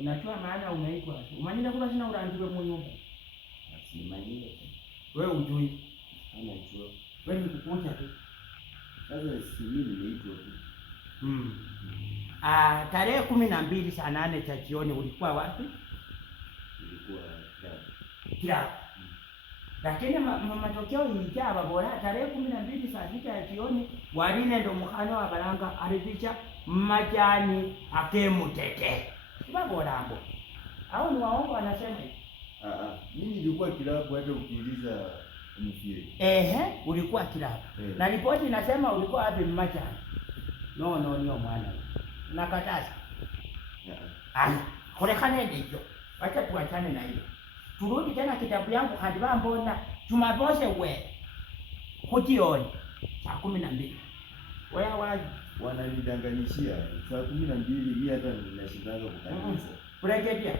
Unajua maana umeitwa. Umanyile kuba sina urangiwe mu nyumba. Asimanyile. Wewe ujui. Anajua. Wewe nikukuja tu. Sasa si mimi nimeitwa tu. Tarehe 12 saa 8 cha jioni ulikuwa wapi? Nilikuwa Kila. Lakini matokeo ilijaa babora tarehe 12 saa 6 ya jioni warine ndo mkhano wa baranga alificha majani akemutete. Babora hapo. Hao ni waongo wanasema hivi. Mimi nilikuwa kilabu hata ukiuliza mfie. Ulikuwa kilabu. Na ripoti inasema ulikuwa wapi majani? No mwana. Nakataza. Kolekane ndicho. Acha tuachane na hiyo. Turudi tena kitabu yangu hadiba mbona Jumamosi wewe. Kujioni saa 12. Wewe waje wananidanganyishia saa 12 mimi hata ninashindanga kukanisa. Brigadier.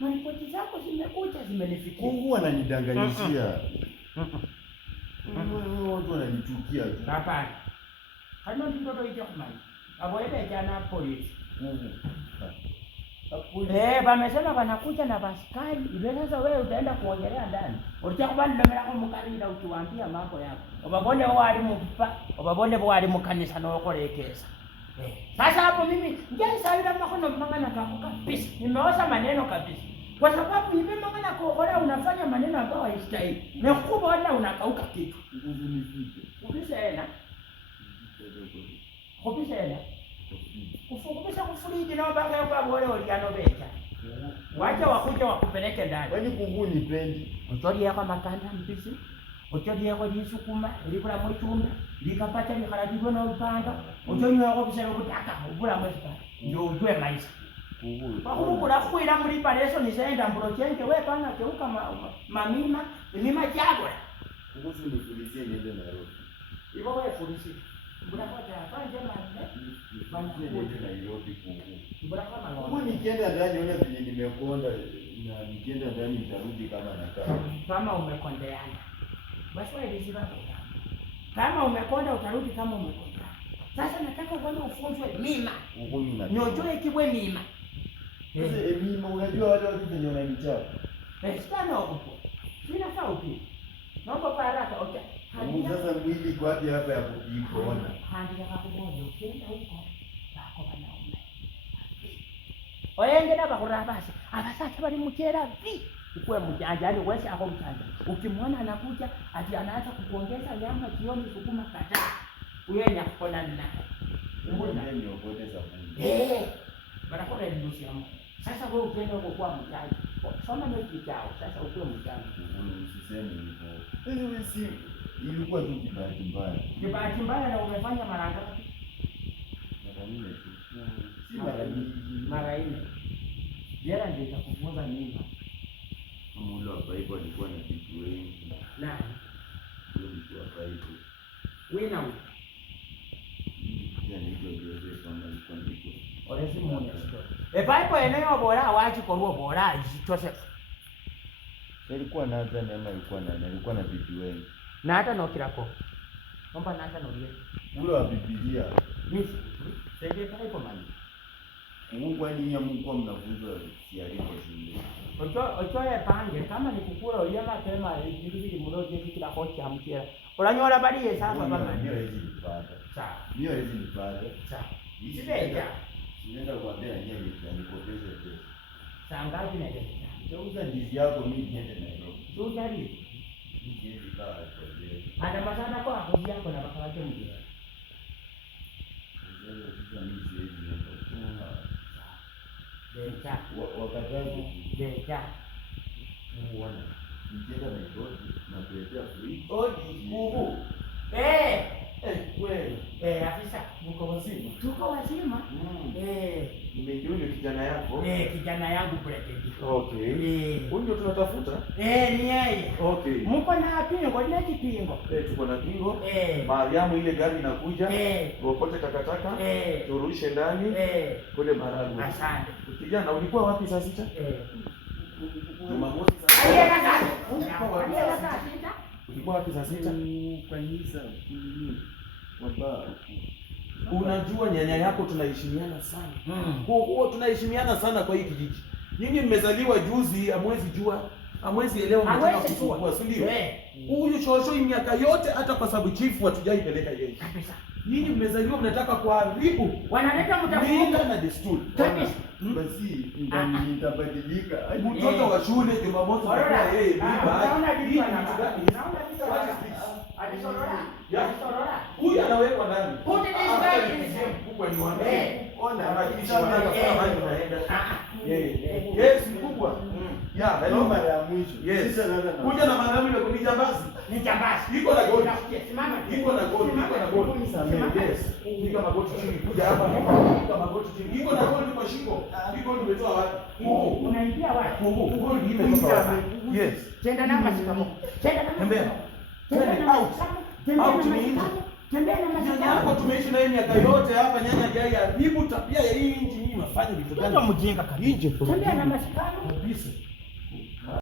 Maripoti zako zimekuja zimenifikia. Mungu ananidanganyishia. Watu wananichukia tu. Hapana. Hano mtoto hicho mali. Aboende jana polisi. Bamesema wanakuja na basikari. Ile sasa wewe utaenda kuongelea ndani. Utakubali ndio mera kumukarira ukiwaambia mambo yako. Obabone wali mupa, obabone wali mukanisa no kolekeza. Sasa hapo mimi nje saida makono mangana kabisa. Nimeosa maneno kabisa. Kwa sababu hivi mangana kuokolea unafanya maneno ambayo haistahili. Ni kubwa wala unakauka kitu. Ubisena. Kufungubisha kufuriji na wabaka kwa bole oliano becha. Wacha wakuja wakupeleke ndani. Wewe kungu nipendi. Utori yako makanda mpisi. Utori yako lisukuma, ilikula mwichumba, likapata likarajibwa na upanga. Utori yako bisema kutaka ubula mwesika. Ndio ujue maisha. Kula kuira muri pareso nisaenda mbrochenke wewe pana keuka mamima, mima chagora. Kuhusu nifulizie niende Nairobi. Ibo wewe fulisi. Kama nikienda ndani ona vile nimekonda na nikienda ndani nitarudi kama nakaa. Kama umekondeana. Basi wewe hiziba. Kama umekonda utarudi kama umekonda. Sasa nataka uone ufunzwe mima. Nyojoe kibwe mima. Sasa mima unajua wale watu wenye wananichapa. Sana huko. Ninafaa upi. Naomba haraka okay. Sasa mwili kwa wapi hapa ya kujiona? Handi ya kuboja ukienda huko bako banaume. Oyengera bakura basi. Abasaka bali mukera vi. Ukwe mjanja yani wewe hapo mjanja. Ukimwona anakuja ati anaanza kukuongeza nyama jioni sukuma kataa. Uyenya kupona naye. Mbona ndio ukote sabuni? Barakora ndio siamu. Sasa wewe ukienda huko kwa mjanja. Soma ndio chao. Sasa ukwe mjanja. Usiseme hivyo. Wewe si ilikuwa tu kibahati mbaya. Kibahati mbaya na umefanya mara ngapi? Mara 4 tu. Si mara nyingi. Mara 4. Jera ndio itakufunza nini? Mulo hapa hivi alikuwa na vitu wengi. Nani? Ndio mtu hapa hivi. Wewe na yani ndio Joseph kama alikuwa ndiko. Oresi mmoja story. Paipo eneo bora wachi kwa ruo bora Joseph. Alikuwa na hata neema alikuwa na vitu wengi. Na hata nokirako. Omba na hata nolie. Ule wa Biblia. Yes. Sasa paipo mani. Mungu aninya Mungu mnafunza sialiko shule. Ocho ya pange kama ni kukula uyama tema hivi muroje kila kocha amkira. Olanyola bali sasa baba. Ndio hizi nipata. Sawa. Ndio hizi nipata. Sawa. Isibeja. Nenda kuambia yeye nikopeshe pesa. Saa ngapi na ile? Chauza ndizi yako mimi niende Nairobi. Chauza ndizi. Ndizi kaa kwa leo. Ana masana kwa akuzi yako na baka wake mjini. Sasa mimi siwezi nenda. Becha. Wakatazo Becha. muone. Nikienda Nairobi na kuletea free. Kuku. Wewe. Afisa, mko wazima? Tuko wazima. Nimejua kijana yako. Kijana yangu Brigadier. Okay. Huyu ndio tunatafuta? Ni yeye. Okay. Mko na pingo, ni kipingo. Tuko na pingo. Mariamu ile gari inakuja. Tuokote takataka. Turudishe ndani. Kule Maragu. Asante. Kijana ulikuwa wapi saa 6? Jumamosi saa 6. Ulikuwa wapi saa 6? Kanisa. Wabaa. Unajua nyanya yako tunaheshimiana sana. Kwa tunaheshimiana sana kwa hii kijiji. Nyinyi mmezaliwa juzi, hamwezi elewa mnataka kuchukua, si ndio? Huyu shosho hii miaka yote hata kwa sababu chifu hatujaipeleka yeye. Kabisa. Nyinyi mmezaliwa mnataka kuharibu. Wanaleta mtafunga na desturi. Kabisa. Basi nitabadilika. Mtoto wa shule Jumamosi kwa yeye naona vitu huyu anawekwa ndani. Put this guy in the mkubwa ni wangu. Ona anakisha mtaka sana mahali unaenda. Yes mkubwa. Hello mara ya mwisho. Yes. Kuja na maneno ile kunija basi. Ni jambazi. Iko na gold. Simama. Iko na gold. Yes. Nika magoti chini kuja hapa. Nika magoti chini. Iko na gold kwa shingo. Iko umetoa wapi? Unaingia wapi? Gold imetoka wapi? Yes. Tenda namba shikamo. Tenda namba. Tembea. Out. Out ni tembea na nyanya yako tumeishi na yeye miaka yote hapa. Nyanya jai haribu tabia ya hii nchi. Nyinyi mafanya vitu gani? Mjinga kabisa. Nje. Tembea na masikano. Kabisa.